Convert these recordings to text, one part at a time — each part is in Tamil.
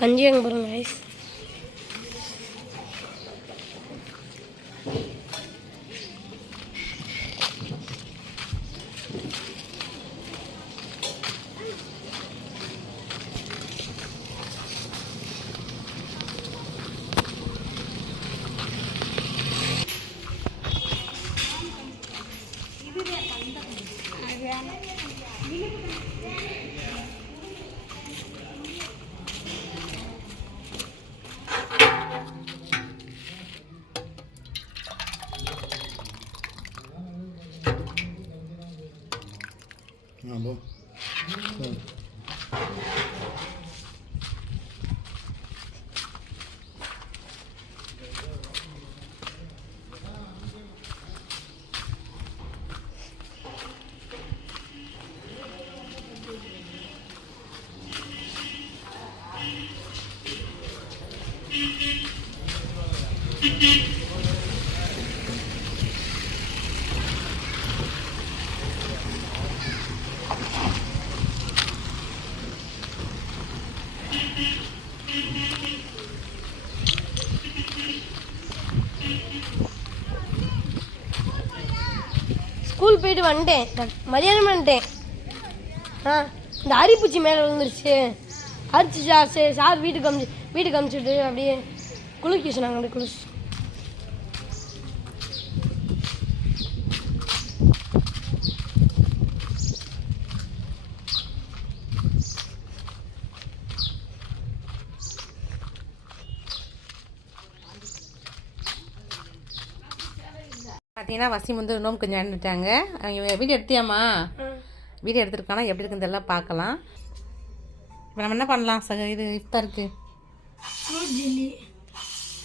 கஞ்சி எங்கே பாருங்க ரைஸ். ஸ்கூல் போயிட்டு வந்துட்டேன், மதியானம் வந்துட்டேன். இந்த அரிப்பூச்சி மேலே விழுந்துருச்சு. அரிச்சிச்சா சரி சார் வீட்டுக்கு அமிச்சுட்டு அப்படியே குளிக்க சொன்னாங்க. அப்படியே குளிச்சு பார்த்தீங்கன்னா வசி வந்து நோம்பு கொஞ்சம் அண்டுட்டாங்க. அவங்க வீடியோ எடுத்தியாம்மா? வீடியோ எடுத்துருக்கானா எப்படி இருக்குன்னு தெரியல, பார்க்கலாம். இப்போ நம்ம என்ன பண்ணலாம்? இது இஃப்தாருக்கு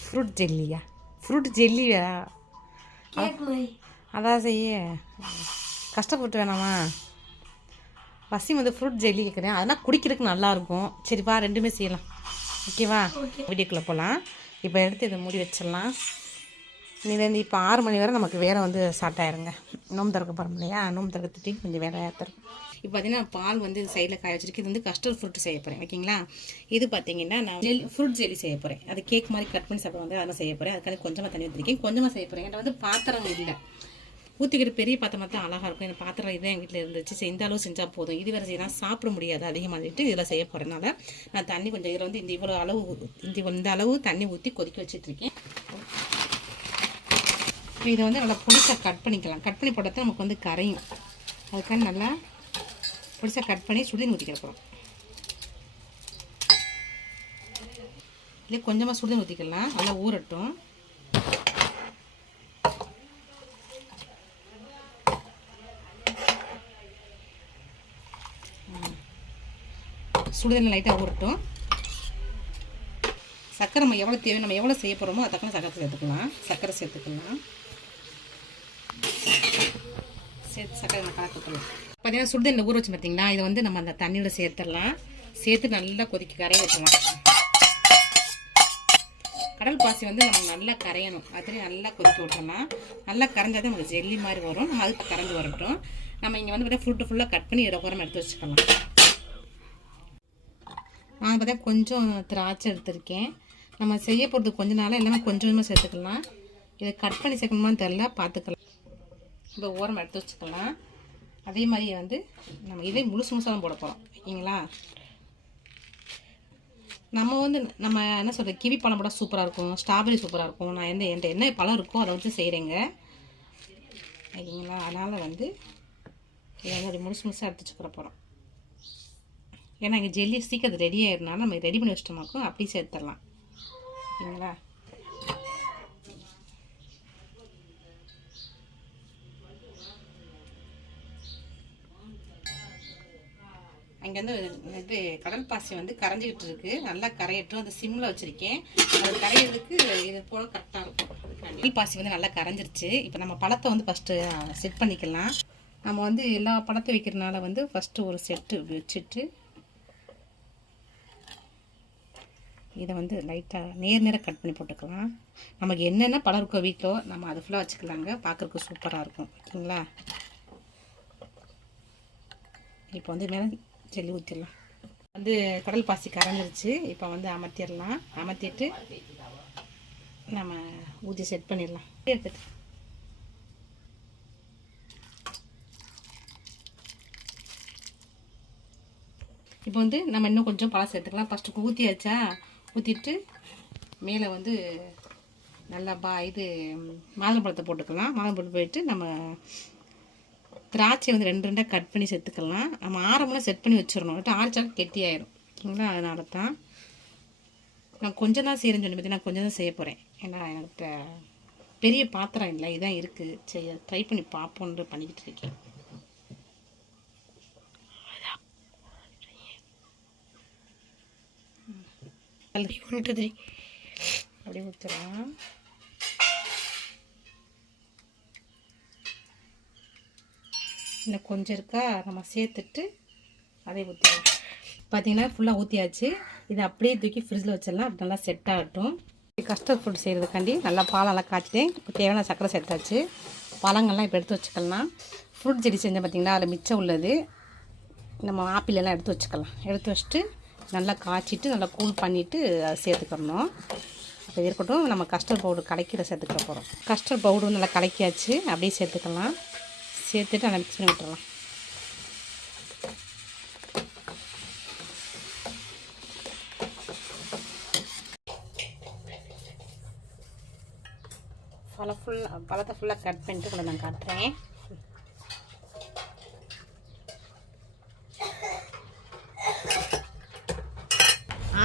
ஃப்ரூட் ஜெல்லியா? ஃப்ரூட் ஜெல்லியா? அதான் செய்ய கஷ்டப்பட்டு வேணாமா? வசி வந்து ஃப்ரூட் ஜெல்லி கேட்குறேன், அதெல்லாம் குடிக்கிறதுக்கு நல்லாயிருக்கும். சரிப்பா, ரெண்டுமே செய்யலாம். ஓகேவா? வீடியோக்குள்ளே போகலாம். இப்போ எடுத்து இதை மூடி வச்சிடலாம். இனிலேருந்து இப்போ 6 மணி வரை நமக்கு வேலை வந்து ஸ்டார்ட் ஆயிருங்க. நோம்பு திறக்க போகிறோம் இல்லையா? நோம்பு திறக்கத்துட்டு கொஞ்சம் வேலையாக இருக்கும். இப்போ பார்த்தீங்கன்னா பால் வந்து சைடில் காய வச்சிருக்கு. இது வந்து கஸ்டர்ட் ஃப்ரூட் செய்ய போகிறேன். ஓகேங்களா? இது பார்த்தீங்கன்னா நான் ஃப்ரூட் ஜெல்லி செய்ய போகிறேன். அது கேக் மாதிரி கட் பண்ணி சாப்பிட வந்து அதெல்லாம் செய்ய போகிறேன். அதுக்காக கொஞ்சமாக தண்ணி ஊற்றிருக்கேன். கொஞ்சமாக செய்ய போகிறேன். என்கிட்ட வந்து பாத்திரம் இல்லை. ஊற்றிக்கிட்டு பெரிய பாத்திரமாக தான் அழகாக இருக்கும். எனக்கு பாத்திரம் இதுதான் எங்கள் வீட்டில் இருந்துச்சு. இந்த அளவு செஞ்சால் போதும். இது வேறு செய்யலாம், சாப்பிட முடியாது அதிகமாகிட்டு இதில் செய்ய போகிறனால நான் தண்ணி கொஞ்சம் இதில் வந்து இந்த அளவு தண்ணி ஊற்றி கொதிக்க வச்சுட்ருக்கேன். இதை வந்து நல்லா பொடிசாக கட் பண்ணிக்கலாம். கட் பண்ணி போட்டால் தான் நமக்கு வந்து கரையும். அதுக்காக நல்லா பொடிசாக கட் பண்ணி சுடுதண்ணி ஊற்றிக்கிற போகிறோம். இல்லை கொஞ்சமாக சுடுதண்ணி ஊற்றிக்கலாம், நல்லா ஊறட்டும். சுடுதண்ணி லைட்டாக ஊறட்டும். சர்க்கரை நம்ம எவ்வளோ தேவை, நம்ம எவ்வளோ செய்ய போகிறோமோ அதுக்கான சர்க்கரை சேர்த்துக்கலாம். சேர்த்து சர்க்கரை நம்ம கலக்கலாம். பார்த்தீங்கன்னா சுடுதண்ணில் ஊற வச்சு பார்த்தீங்களா? இதை வந்து நம்ம அந்த தண்ணியில் சேர்த்துடலாம். சேர்த்து நல்லா கொதிக்க கரைய வச்சிடலாம். கடல் பாசி வந்து நம்ம நல்லா கரையணும். அதுலேயும் நல்லா கொதிக்க விட்டுறலாம். நல்லா கரைஞ்சாதான் நமக்கு ஜெல்லி மாதிரி வரும். நம்ம அதுக்கு கரைஞ்சி வரட்டும். நம்ம இங்கே வந்து பார்த்தா ஃப்ரூட்டு ஃபுல்லாக கட் பண்ணி இதை உரம் எடுத்து வச்சுக்கலாம். நான் பார்த்தா கொஞ்சம் திராட்சை எடுத்திருக்கேன். நம்ம செய்ய போகிறது கொஞ்ச நாளாக எல்லாமே கொஞ்சம் கொஞ்சமாக சேர்த்துக்கலாம். இதை கட் பண்ணி சேர்க்கணுமான்னு தெரில, பார்த்துக்கலாம். இப்போ ஓரம் எடுத்து வச்சுக்கலாம். அதே மாதிரி வந்து நம்ம இதே முழுசாக தான் போட போகிறோம். ஓகேங்களா? நம்ம என்ன சொல்கிறது, கிவி பழம் போட சூப்பராக இருக்கும், ஸ்ட்ராபெரி சூப்பராக இருக்கும். நான் என்கிட்ட என்ன பழம் இருக்கோ அதை வச்சு செய்கிறேங்க. ஓகேங்களா? அதனால் வந்து இதை வந்து முழுசாக எடுத்து வச்சுக்கிற போகிறோம். ஏன்னா இங்கே ஜெல்லி சீக்கிரம் ரெடி ஆகிடுனால நம்ம ரெடி பண்ணி வச்சிட்டோமாக்கும் அப்படி சேர்த்துடலாம். ஓகேங்களா? அங்கே வந்து இது கடல் பாசி வந்து கரைஞ்சிக்கிட்டு இருக்குது. நல்லா கரையட்டும். அது சிம்மில் வச்சுருக்கேன். அது கரையிறதுக்கு இது போல் கரெக்டாக இருக்கும். கடல் பாசி வந்து நல்லா கரைஞ்சிருச்சு. இப்போ நம்ம பழத்தை வந்து ஃபஸ்ட்டு செட் பண்ணிக்கலாம். நம்ம வந்து எல்லா பழத்தை வைக்கிறதுனால வந்து ஃபஸ்ட்டு ஒரு செட்டு வச்சுட்டு இதை வந்து லைட்டாக நேராக கட் பண்ணி போட்டுக்கலாம். நமக்கு என்னென்ன பழம் இருக்கோ வீட்டில் நம்ம அது ஃபுல்லாக வச்சுக்கலாங்க. பார்க்குறதுக்கு சூப்பராக இருக்கும். ஓகேங்களா? இப்போ வந்து மேலே ஜெல்லி ஊற்றிடலாம். வந்து கடல் பாசி கரைஞ்சிருச்சு. இப்போ வந்து அமர்த்திடலாம். அமர்த்திட்டு நம்ம ஊற்றி செட் பண்ணிடலாம். எடுத்துட்டு இப்போ வந்து நம்ம இன்னும் கொஞ்சம் பழம் சேர்த்துக்கலாம். ஃபஸ்ட்டு ஊற்றியாச்சா, ஊற்றிட்டு மேலே வந்து நல்லா இது மாதுளம்பழத்தை போட்டுக்கலாம். மாதுளம்பழத்தை போயிட்டு நம்ம திராட்சை வந்து 2 கட் பண்ணி சேர்த்துக்கலாம். நம்ம ஆரம்பம் செட் பண்ணி வச்சிடணும். ஆறிச்சாலும் கெட்டி ஆயிரும். ஓகேங்களா? அதனால தான் நான் கொஞ்சம் தான் செய்கிறேன்னு சொல்லி பார்த்தீங்கன்னா கொஞ்சம் தான் செய்ய போகிறேன். ஏன்னா என்கிட்ட பெரிய பாத்திரம் இல்லை, இதான் இருக்குது. சரி, ட்ரை பண்ணி பார்ப்போன்னு பண்ணிக்கிட்டு இருக்கேன். அப்படியே ஊற்றுறோம். இன்னும் கொஞ்சம் இருக்கா, நம்ம சேர்த்துட்டு அதை ஊற்றிடலாம். பார்த்தீங்கன்னா ஃபுல்லாக ஊற்றியாச்சு. இதை அப்படியே தூக்கி ஃப்ரிட்ஜில் வச்சிடலாம். அப்படி நல்லா செட் ஆகட்டும். கஸ்டர்ட் ஃப்ரூட் செய்கிறதுக்காண்டி நல்லா பாலெல்லாம் காய்ச்சிட்டேன். இப்போ தேவையான சக்கரை சேர்த்தாச்சு. பழங்கள்லாம் இப்போ எடுத்து வச்சுக்கலாம். ஃப்ரூட் ஜெல்லி செஞ்சேன் பார்த்தீங்களா, அதில் மிச்சம் உள்ளது நம்ம ஆப்பிள் எல்லாம் எடுத்து வச்சுக்கலாம். எடுத்து வச்சுட்டு நல்லா காய்ச்சிட்டு நல்லா கூல் பண்ணிவிட்டு அதை சேர்த்துக்கணும். இப்போ இருக்கட்டும். நம்ம கஸ்டர்ட் பவுடர் கலக்கிற சேர்த்துக்க போகிறோம். கஸ்டர்ட் பவுடர் நல்லா கலக்கியாச்சு. அப்படியே சேர்த்துக்கலாம். சேர்த்துட்டு நல்லா மிக்ஸ் பண்ணி விட்டுறலாம். பழத்தை ஃபுல்லாக கட் பண்ணிட்டு கூட நான் காட்டுறேன்.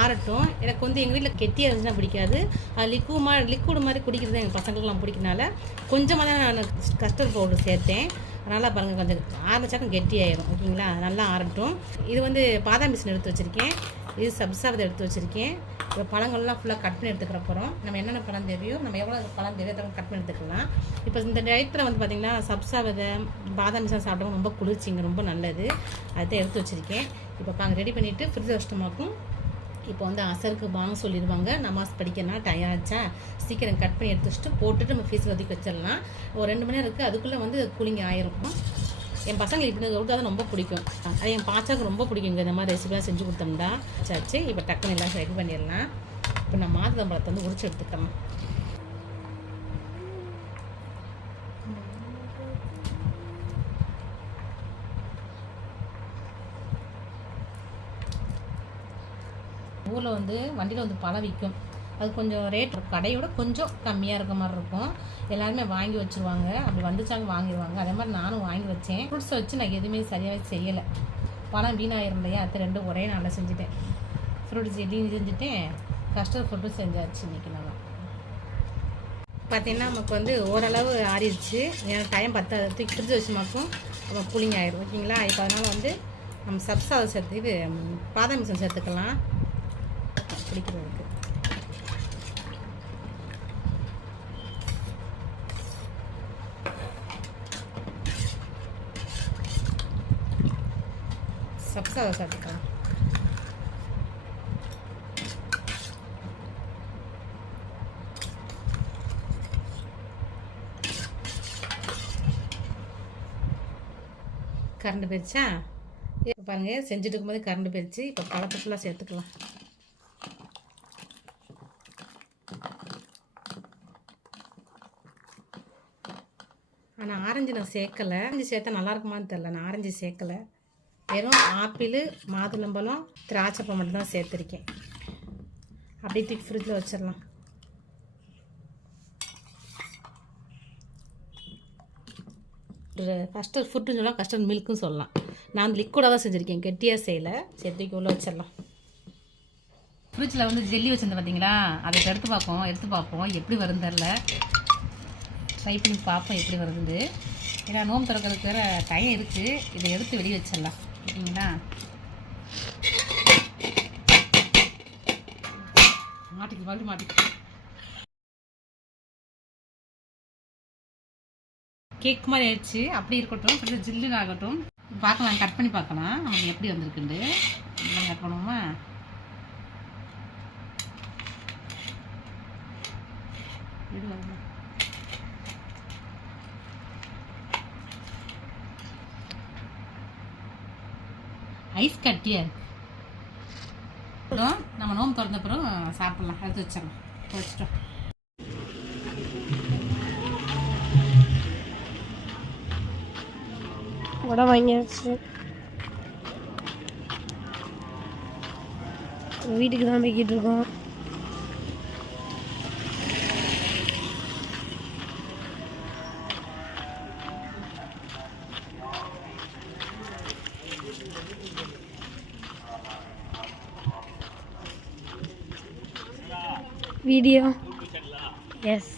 ஆறட்டும். எனக்கு வந்து எங்கள் வீட்டில் கெட்டியாக இருந்துச்சுன்னா பிடிக்காது. அது லிக்விடு மாதிரி குடிக்கிறது எங்கள் பசங்களுக்குலாம் பிடிக்கிறதுனால கொஞ்சமாக தான் நான் கஸ்டர்ட் பவுடர் சேர்த்தேன். அதனால் பாருங்கள் கொஞ்சம் ஆரம்பிச்சாக்கும் கெட்டி ஆயிரும். ஓகேங்களா? நல்லா ஆறட்டும். இது வந்து பாதாம் பிசின் எடுத்து வச்சுருக்கேன். இது சப்சாவதை எடுத்து வச்சுருக்கேன். இப்போ பழங்கள்லாம் ஃபுல்லாக கட் பண்ணி எடுத்துக்கிற போகிறோம். நம்ம என்னென்ன பழம் தேவையோ, நம்ம எவ்வளோ பழம் தேவையோ அதை கட் பண்ணி எடுத்துக்கலாம். இப்போ இந்த டயத்தில் வந்து பார்த்திங்கன்னா சப்சாவதை பாதாம் பிசின் சாப்பிட்டோம் ரொம்ப குளிர்ச்சிங்க, ரொம்ப நல்லது. அதை எடுத்து வச்சுருக்கேன். இப்போ பாங்க ரெடி பண்ணிவிட்டு ஃப்ரிட்ஜ் கஷ்டமாக்கும். இப்போ வந்து அசருக்கு வாங்க சொல்லிடுவாங்க. நமாஸ் படிக்கணும், டயம் ஆச்சா, சீக்கிரம் கட் பண்ணி எடுத்து வச்சுட்டு போட்டுட்டு நம்ம ஃபீஸில் ஒதுக்கி வச்சிடலாம். ஒரு 2 மணி நேரம் இருக்குது. அதுக்குள்ளே வந்து கூலிங் ஆயிருக்கும். என் பசங்களுக்கு இப்படி கொடுத்தா ரொம்ப பிடிக்கும். அது என் பாச்சாவுக்கு ரொம்ப பிடிக்குங்க. இந்த மாதிரி ரெசிபியாக செஞ்சு கொடுத்தோம்னா சாச்சு. இப்போ டக்குன்னு எல்லாம் ரெடி பண்ணிடலாம். இப்போ நான் மாதுளம்பழத்தை வந்து உரிச்சு எடுத்துக்கலாம். ஊரில் வந்து வண்டியில் வந்து பழம் விற்கும். அது கொஞ்சம் ரேட் கடையோட கொஞ்சம் கம்மியாக இருக்க மாதிரி இருக்கும். எல்லாருமே வாங்கி வச்சுருவாங்க. அப்படி வந்துச்சாங்க வாங்கிடுவாங்க. அதே மாதிரி நானும் வாங்கி வச்சேன். ஃப்ரூட்ஸை வச்சு நான் எதுவுமே சரியாகவே செய்யலை. பழம் வீணாயிரும் இல்லையா, அது 2 ஒரே நாளில் செஞ்சுட்டேன். ஃப்ரூட் ஜெல்லி செஞ்சுட்டேன், கஸ்டர்ட் ஃப்ரூட்டும் செஞ்சாச்சு இன்றைக்கி. நான் பார்த்தீங்கன்னா நமக்கு வந்து ஓரளவு ஆறிடுச்சு. ஏன்னா டைம் 10 தூக்கி ஃப்ரிட்ஜ் வச்சுமாக்கும் நம்ம கூலிங் ஆயிரும். ஓகேங்களா? இப்போ அதனால் வந்து நம்ம சப்ஸாவை சேர்த்து இது பாதாம் மிஷன் சேர்த்துக்கலாம் பிடிக்கிறதுக்கு. சப்ஸாவை சேர்த்துக்கலாம். கரண்டு போயிடுச்சா? இப்போ பாருங்கள், செஞ்சுட்டு இருக்கும்போது கரண்டு போயிடுச்சு. இப்போ பழத்தை ஃபுல்லாக சேர்த்துக்கலாம். ஆனால் ஆரஞ்சு நான் சேர்க்கலை. ஆரஞ்சு சேர்த்தா நல்லா இருக்குமான்னு தெரில. நான் ஆரஞ்சு சேர்க்கலை. வெறும் ஆப்பிள், மாதுளம்பழம், திராட்சைப்பழம் மட்டும் தான் சேர்த்துருக்கேன். அப்படியே தூக்கி ஃப்ரிட்ஜில் வச்சிடலாம். கஸ்டர்ட் ஃப்ரூட்டுன்னு சொல்லலாம், கஸ்டர்ட் மில்க்குன்னு சொல்லலாம். நான் வந்து லிக்விடாக தான் செஞ்சுருக்கேன், கெட்டியாக செய்யலை. சேர்த்துக்கு உள்ளே வச்சிடலாம். ஃப்ரிட்ஜில் வந்து ஜெல்லி வச்சுருந்தேன் பார்த்தீங்களா, அதை எடுத்து பார்ப்போம் எப்படி வருதுன்னு தெரில. ட்ரை பண்ணி பார்ப்போம் எப்படி வருது. ஏன்னா நோம்பு திறக்கிறதுக்கு வேறு டைம் இருக்குது. இதை எடுத்து வெளியே வச்சிடலாம். ஓகேங்களா? மாட்டிக்கு கேக் மாதிரி ஆயிடுச்சு. அப்படி இருக்கட்டும், கொஞ்சம் ஜில்லுன்னு ஆகட்டும். பார்க்கலாம், கட் பண்ணி பார்க்கலாம் நமக்கு எப்படி வந்திருக்குண்டு. கட் பண்ணுவோமா? ஐஸ் கட்டியாக இருக்கு. நம்ம நோம்பு திறந்த பிறகு சாப்பிடலாம். எடுத்து வச்சிடலாம். வச்சுட்டோம். வடை வாங்கியாச்சு. வீட்டுக்கு தான் போய்கிட்டு இருக்கோம். Video S.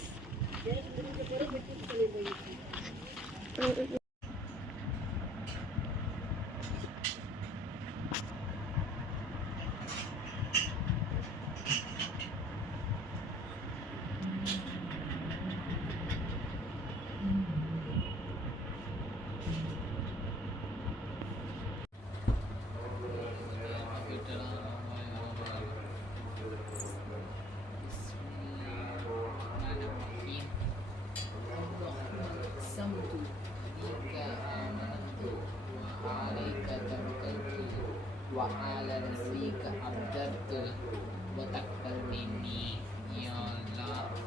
وعلى نسيك عبدت وتقبل مني يا الله